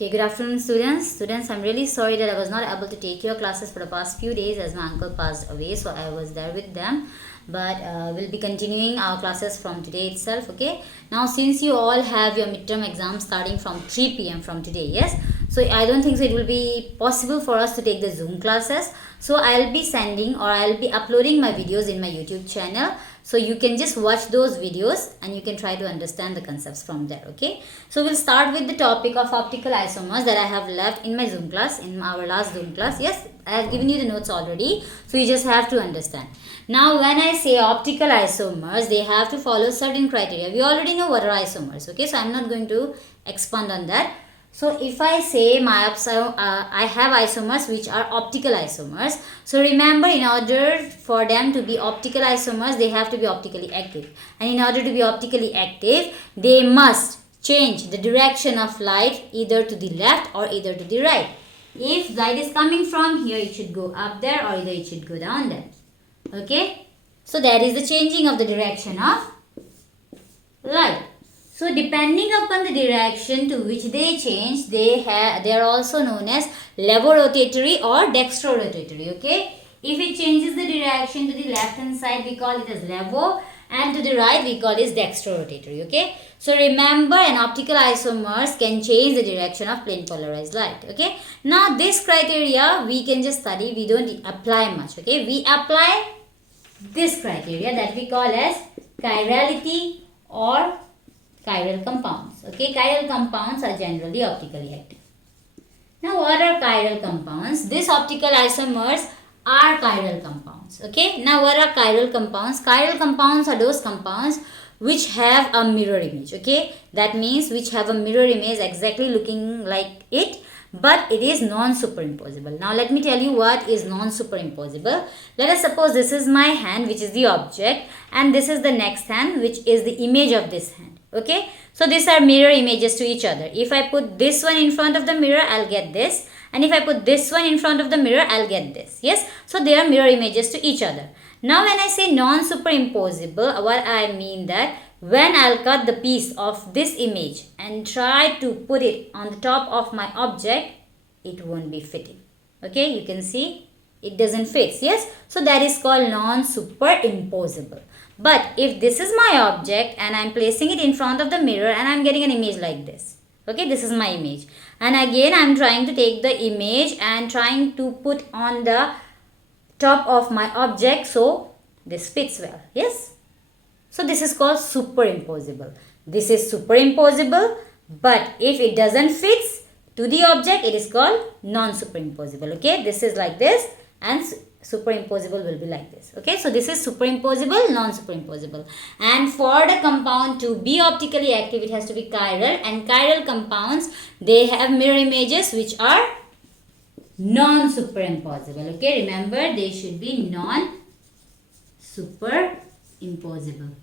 Okay, good afternoon students. Students, I'm really sorry that I was not able to take your classes for the past few days as my uncle passed away, so I was there with them. But we'll be continuing our classes from today itself, okay? Now, since you all have your midterm exams starting from 3 p.m. from today, yes? So, I don't think so it will be possible for us to take the Zoom classes. So, I'll be sending or I'll be uploading my videos in my YouTube channel. So you can just watch those videos and you can try to understand the concepts from there, okay? So we'll start with the topic of optical isomers that I have left in my Zoom class, in our last Zoom class. Yes, I have given you the notes already. So you just have to understand. Now when I say optical isomers, they have to follow certain criteria. We already know what are isomers, okay? So I'm not going to expand on that. So if I say I have isomers which are optical isomers. So remember, in order for them to be optical isomers, they have to be optically active. And in order to be optically active, they must change the direction of light either to the left or either to the right. If light is coming from here, it should go up there or either it should go down there. Okay? So that is the changing of the direction of light. So depending upon the direction to which they change, they are also known as levorotatory or dextrorotatory. Okay, if it changes the direction to the left hand side, we call it as levo, and to the right we call it as dextrorotatory. Okay, so remember, an optical isomers can change the direction of plane polarized light. Okay, now this criteria we can just study, we don't apply much. Okay, we apply this criteria that we call as chirality or chiral compounds. Okay, chiral compounds are generally optically active. Now what are chiral compounds? These optical isomers are chiral compounds. Okay, now what are chiral compounds? Chiral compounds are those compounds which have a mirror image. Okay, that means which have a mirror image exactly looking like it, but it is non-superimposable. Now let me tell you what is non-superimposable. Let us suppose this is my hand, which is the object, and this is the next hand, which is the image of this hand. Okay, so these are mirror images to each other. If I put this one in front of the mirror, I'll get this, and if I put this one in front of the mirror, I'll get this. Yes, so they are mirror images to each other. Now when I say non-superimposable, what I mean that when I'll cut the piece of this image and try to put it on the top of my object, it won't be fitting. Okay, you can see it doesn't fit. Yes, so that is called non-superimposable. But if this is my object and I'm placing it in front of the mirror and I'm getting an image like this. Okay, this is my image. And again, I'm trying to take the image and trying to put on the top of my object so this fits well. Yes. So this is called superimposable. This is superimposable, but if it doesn't fit to the object, it is called non-superimposable. Okay, this is like this and superimposable will be like this. Okay, so this is superimposable, non-superimposable. And for the compound to be optically active, it has to be chiral, and chiral compounds, they have mirror images which are non-superimposable. Okay, remember they should be non-superimposable.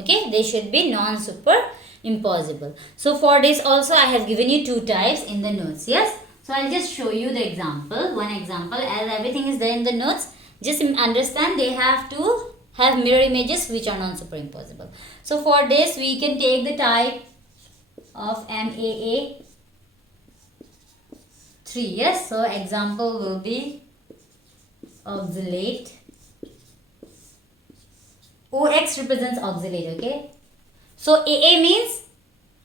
Okay, they should be non-superimposable. So for this also I have given you two types in the notes. Yes. So I'll just show you the example, one example, as everything is there in the notes. Just understand they have to have mirror images which are non-superimposable. So for this we can take the type of MAA3. Yes, so example will be oxalate. OX represents oxalate, okay. So AA means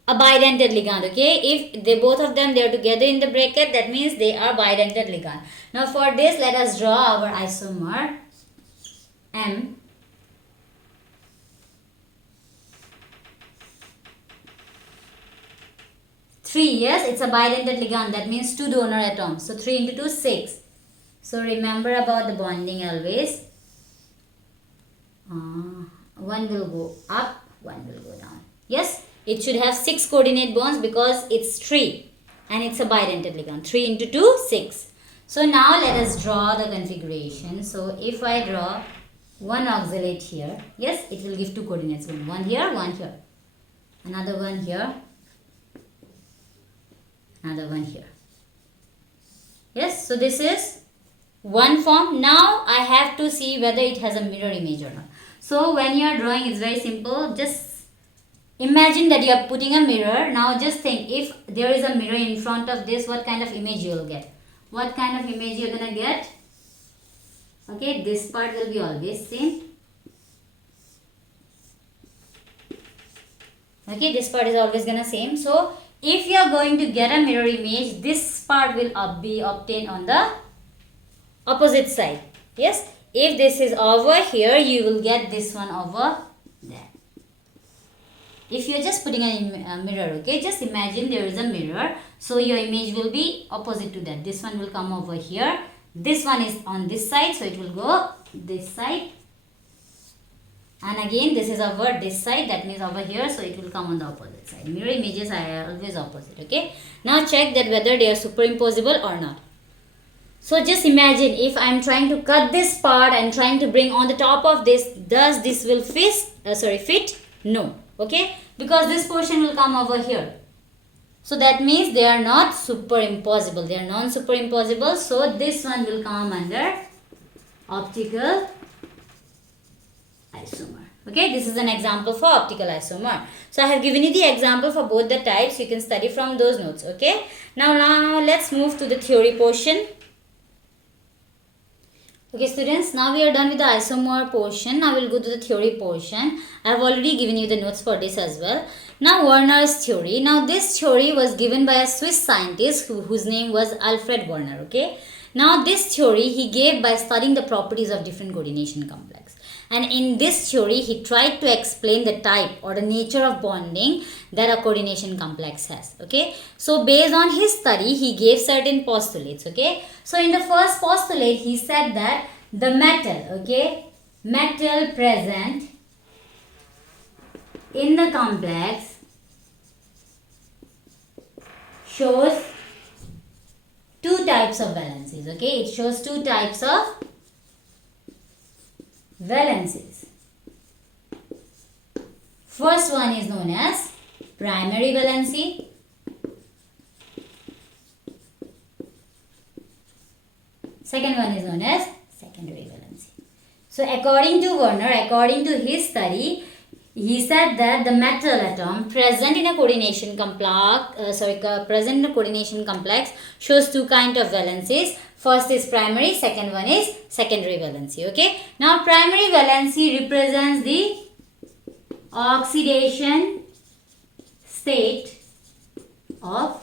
a bidentate ligand. Okay, if they both of them, they are together in the bracket, that means they are bidentate ligand. Now for this, let us draw our isomer M. Three, yes, it's a bidentate ligand, that means two donor atoms. So 3 into 2, 6. So remember about the bonding always. One will go up, one will go down. Yes, it should have 6 coordinate bonds because it's 3 and it's a bidentate ligand. 3 into 2, 6. So now let us draw the configuration. So if I draw one oxalate here, yes, it will give 2 coordinates. One here, one here. Another one here. Another one here. Yes, so this is one form. Now I have to see whether it has a mirror image or not. So when you are drawing, it's very simple. Just Imagine that you are putting a mirror. Now just think, if there is a mirror in front of this, what kind of image you will get? What kind of image you are gonna get? Okay, this part will be always same. Okay, this part is always gonna same. So if you are going to get a mirror image, this part will be obtained on the opposite side. Yes, if this is over here, you will get this one over there. If you are just putting a mirror, okay, just imagine there is a mirror, so your image will be opposite to that. This one will come over here, this one is on this side, so it will go this side, and again this is over this side, that means over here, so it will come on the opposite side. Mirror images are always opposite. Okay, now check that whether they are superimposable or not. So just imagine, if I am trying to cut this part and trying to bring on the top of this, does this will fit? No. Okay, because this portion will come over here, so that means they are not superimposable, they are non-superimposable. So this one will come under optical isomer. Okay, this is an example for optical isomer. So I have given you the example for both the types. You can study from those notes. Okay, now let's move to the theory portion. Okay students, now we are done with the isomer portion. Now we will go to the theory portion. I have already given you the notes for this as well. Now Werner's theory. Now this theory was given by a Swiss scientist whose name was Alfred Werner. Okay. Now this theory he gave by studying the properties of different coordination complex. And in this theory, he tried to explain the type or the nature of bonding that a coordination complex has. Okay. So based on his study, he gave certain postulates. Okay. So in the first postulate, he said that the metal present in the complex shows two types of valencies. Okay. It shows two types of valencies. First one is known as primary valency. Second one is known as secondary valency. So according to Werner, according to his study, he said that the metal atom present in a coordination complex shows two kinds of valencies. First is primary, second one is secondary valency. Okay. Now primary valency represents the oxidation state of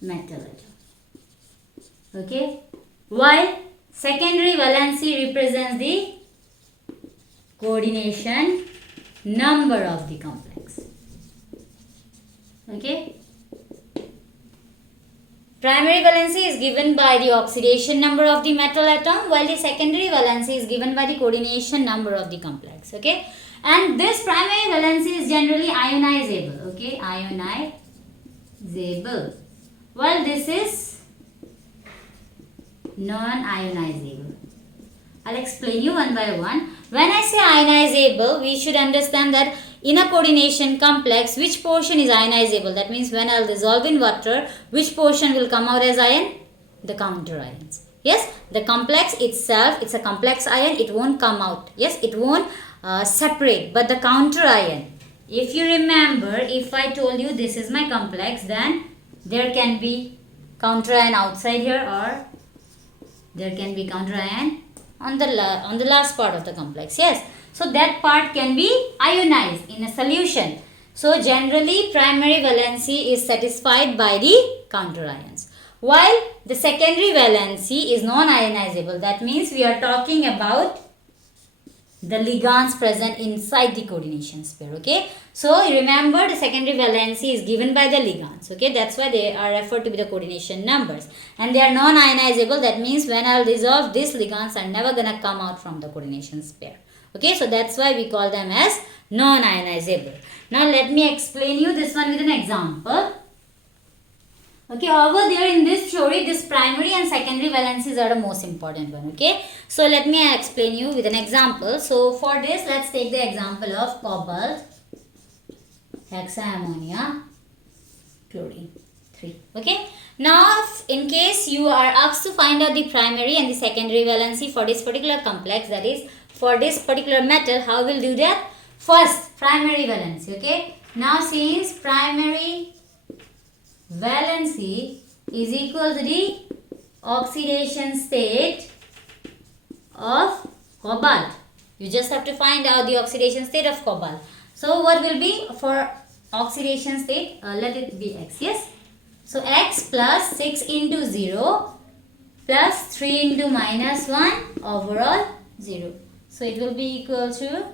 metal atom. Okay. While secondary valency represents the coordination number of the complex. Okay. Primary valency is given by the oxidation number of the metal atom, while the secondary valency is given by the coordination number of the complex. Okay. And this primary valency is generally ionizable. Okay. Ionizable. While this is non-ionizable. I'll explain you one by one. When I say ionizable, we should understand that in a coordination complex, which portion is ionizable? That means when I'll dissolve in water, which portion will come out as ion? The counter ions. Yes, the complex itself, it's a complex ion, it won't come out. Yes, it won't separate, but the counter ion. If you remember, if I told you this is my complex, then there can be counter ion outside here, or there can be counter ion on the last part of the complex. Yes. So that part can be ionized in a solution. So generally primary valency is satisfied by the counter ions, while the secondary valency is non-ionizable. That means we are talking about the ligands present inside the coordination pair. Okay. So remember, the secondary valency is given by the ligands. Okay. That's why they are referred to be the coordination numbers. And they are non-ionizable. That means when I'll dissolve, these ligands are never gonna come out from the coordination pair. Okay. So that's why we call them as non-ionizable. Now let me explain you this one with an example. Okay, over there in this theory, this primary and secondary valencies are the most important one. Okay, so let me explain you with an example. So for this, let's take the example of cobalt hexaammonia chlorine 3. Okay, now in case you are asked to find out the primary and the secondary valency for this particular complex, that is for this particular metal, how we'll do that? First, primary valency. Okay, Now since primary valency is equal to the oxidation state of cobalt. You just have to find out the oxidation state of cobalt. So what will be for oxidation state? Let it be X. Yes. So X plus 6 into 0 plus 3 into minus 1 overall 0. So it will be equal to,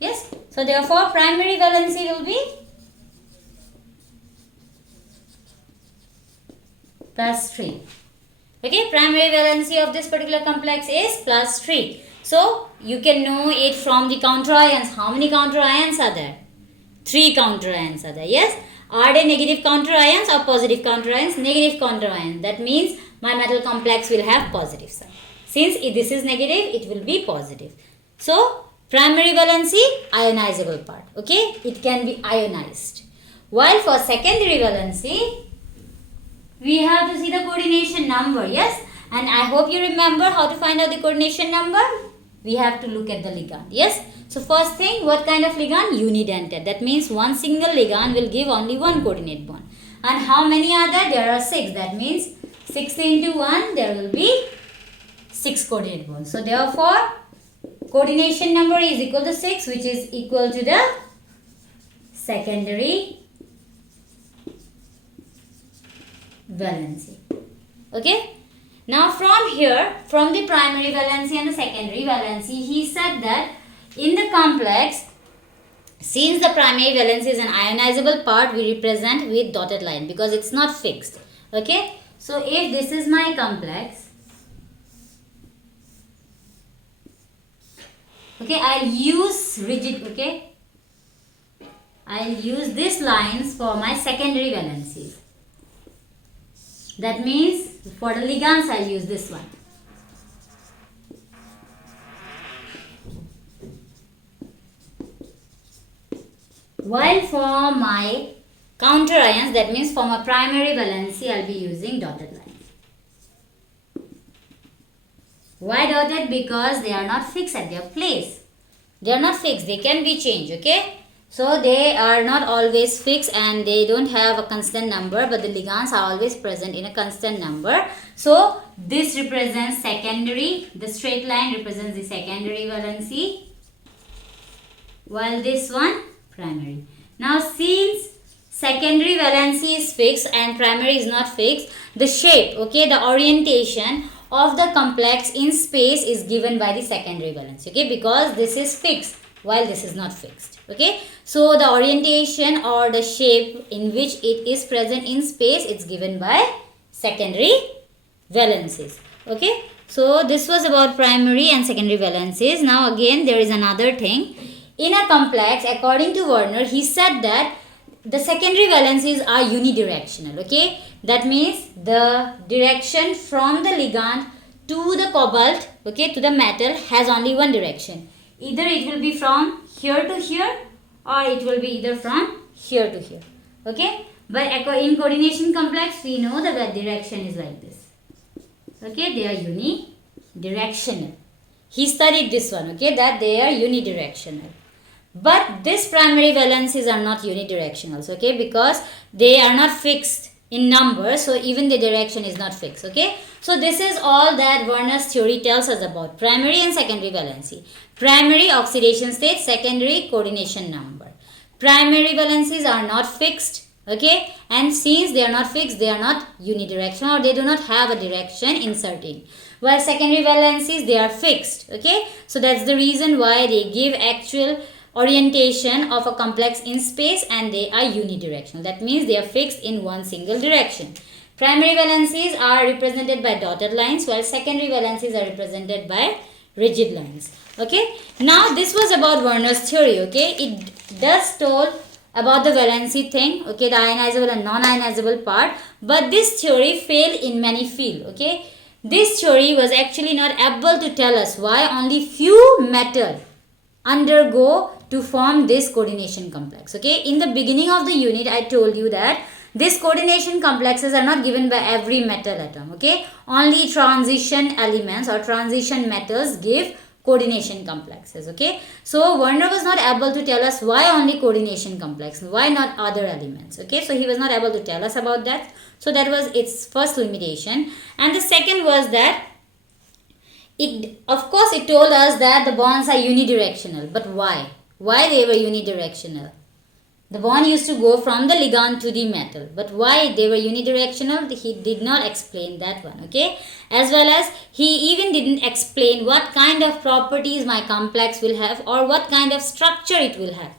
yes. So therefore primary valency will be plus 3. Okay, primary valency of this particular complex is plus 3. So you can know it from the counter ions. How many counter ions are there? 3 counter ions are there. Yes. Are they negative counter ions or positive counter ions? Negative counter ions. That means my metal complex will have positive sign. Since this is negative, it will be positive. So primary valency, ionizable part. Okay, it can be ionized. While for secondary valency, we have to see the coordination number. Yes, and I hope you remember how to find out the coordination number. We have to look at the ligand. Yes. So first thing, what kind of ligand? Unidentate. That means one single ligand will give only one coordinate bond. And how many are there? There are 6. That means 6 into 1, there will be 6 coordinate bonds. So therefore, coordination number is equal to 6, which is equal to the secondary valency. Okay. Now from here, from the primary valency and the secondary valency, he said that in the complex, since the primary valency is an ionizable part, we represent with dotted line because it's not fixed. Okay. So if this is my complex, okay, I'll use rigid, okay, I'll use these lines for my secondary valencies. That means for the ligands, I'll use this one. While for my counter ions, that means for my primary valency, I'll be using dotted lines. Why dotted? Because they are not fixed at their place. They are not fixed. They can be changed. Okay. So they are not always fixed and they don't have a constant number, but the ligands are always present in a constant number. So this represents secondary. The straight line represents the secondary valency, while this one primary. Now since secondary valency is fixed and primary is not fixed, the shape, okay, the orientation of the complex in space is given by the secondary valency. Okay, because this is fixed while this is not fixed. Okay, so the orientation or the shape in which it is present in space, it's given by secondary valencies. Okay, so this was about primary and secondary valencies. Now again there is another thing. In a complex, according to Werner, he said that the secondary valencies are unidirectional. Okay, that means the direction from the ligand to the cobalt, okay, to the metal has only one direction. Either it will be from here to here or it will be either from here to here. Okay, but in coordination complex, we know that the direction is like this. Okay, they are unidirectional. He studied this one, okay, that they are unidirectional. But this primary valencies are not unidirectional, okay, because they are not fixed in number, so even the direction is not fixed. Okay, so this is all that Werner's theory tells us about primary and secondary valency. Primary oxidation state, secondary coordination number. Primary valencies are not fixed, okay, and since they are not fixed, they are not unidirectional or they do not have a direction inserting. While secondary valencies, they are fixed. Okay, so that's the reason why they give actual orientation of a complex in space and they are unidirectional. That means they are fixed in one single direction. Primary valencies are represented by dotted lines while secondary valencies are represented by rigid lines. Okay, now this was about Werner's theory. Okay, it does told about the valency thing, okay, the ionizable and non-ionizable part, but this theory failed in many fields. Okay, this theory was actually not able to tell us why only few metal undergo to form this coordination complex. Okay, in the beginning of the unit I told you that these coordination complexes are not given by every metal atom. Okay, only transition elements or transition metals give coordination complexes. Okay, so Werner was not able to tell us why only coordination complex, why not other elements. Okay, so he was not able to tell us about that. So that was its first limitation. And the second was that it told us that the bonds are unidirectional. But why they were unidirectional? The bond used to go from the ligand to the metal. But why they were unidirectional, he did not explain that one. Okay, as well as he even didn't explain what kind of properties my complex will have or what kind of structure it will have.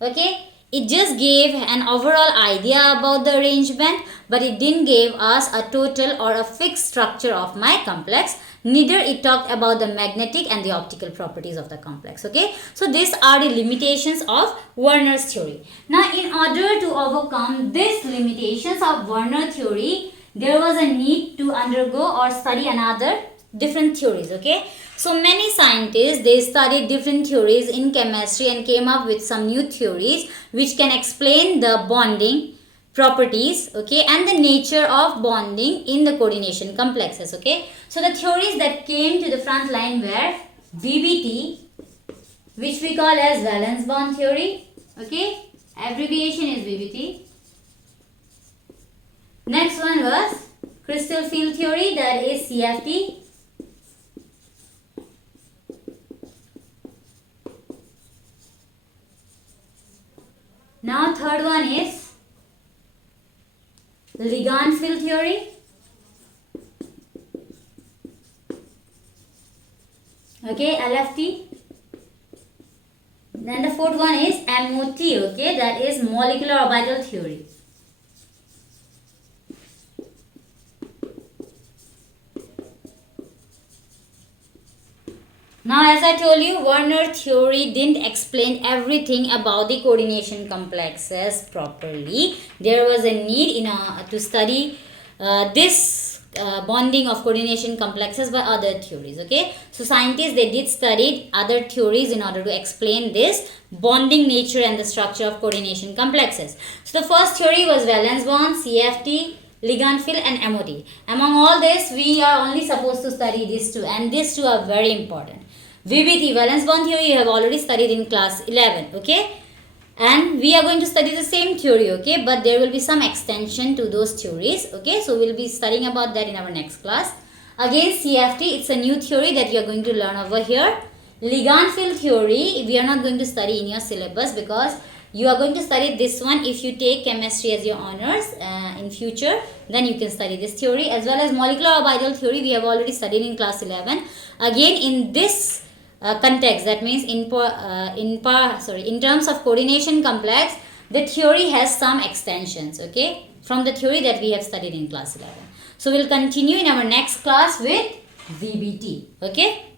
Okay, it just gave an overall idea about the arrangement, but it didn't give us a total or a fixed structure of my complex. Neither it talked about the magnetic and the optical properties of the complex. Okay, so these are the limitations of Werner's theory. Now, in order to overcome these limitations of Werner theory, there was a need to undergo or study another different theories. Okay, so many scientists, they studied different theories in chemistry and came up with some new theories which can explain the bonding properties, okay, and the nature of bonding in the coordination complexes. Okay, so the theories that came to the front line were VBT, which we call as valence bond theory. Okay, abbreviation is VBT. Next one was crystal field theory, that is CFT. Now third one is ligand field theory. Okay, LFT. Then the fourth one is MOT. Okay, that is molecular orbital theory. Now, as I told you, Werner theory didn't explain everything about the coordination complexes properly. There was a need to study this bonding of coordination complexes by other theories. Okay, so scientists, they did study other theories in order to explain this bonding nature and the structure of coordination complexes. So the first theory was valence bond, CFT, ligand field and MOT. Among all this, we are only supposed to study these two, and these two are very important. VBT, valence bond theory, you have already studied in class 11. Okay, and we are going to study the same theory. Okay, but there will be some extension to those theories. Okay, so we'll be studying about that in our next class. Again, CFT, it's a new theory that you are going to learn over here. Ligand field theory, we are not going to study in your syllabus because you are going to study this one if you take chemistry as your honors in future. Then you can study this theory, as well as molecular orbital theory we have already studied in class 11. Again, in this context, that means in terms of coordination complex, the theory has some extensions, okay, from the theory that we have studied in class 11. So we'll continue in our next class with VBT. Okay.